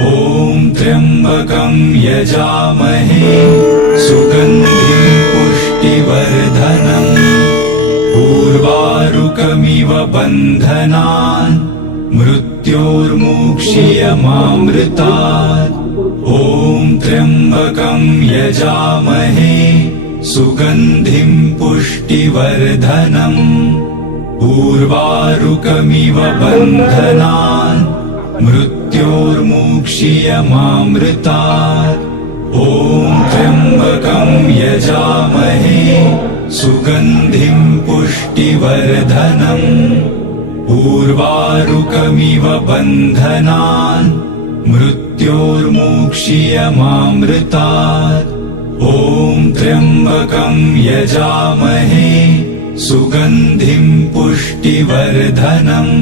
ॐ त्र्यम्बकं यजामहे सुगन्धिं पुष्टिवर्धनम् उर्वारुकमिव बन्धनान् मृत्योर्मुक्षीयमामृतात्। ॐ त्र्यम्बकं यजामहे सुगन्धिं पुष्टिवर्धनम् उर्वारुकमिव बन्धनान् मृत्योर्मुक्षीयमामृतात्। ॐ त्र्यम्बकं यजामहे सुगन्धिं पुष्टिवर्धनम् उर्वारुकमिव बन्धनान् मृत्योर्मुक्षीयमामृतात्। ॐ त्र्यम्बकं यजामहे सुगन्धिं पुष्टिवर्धनम्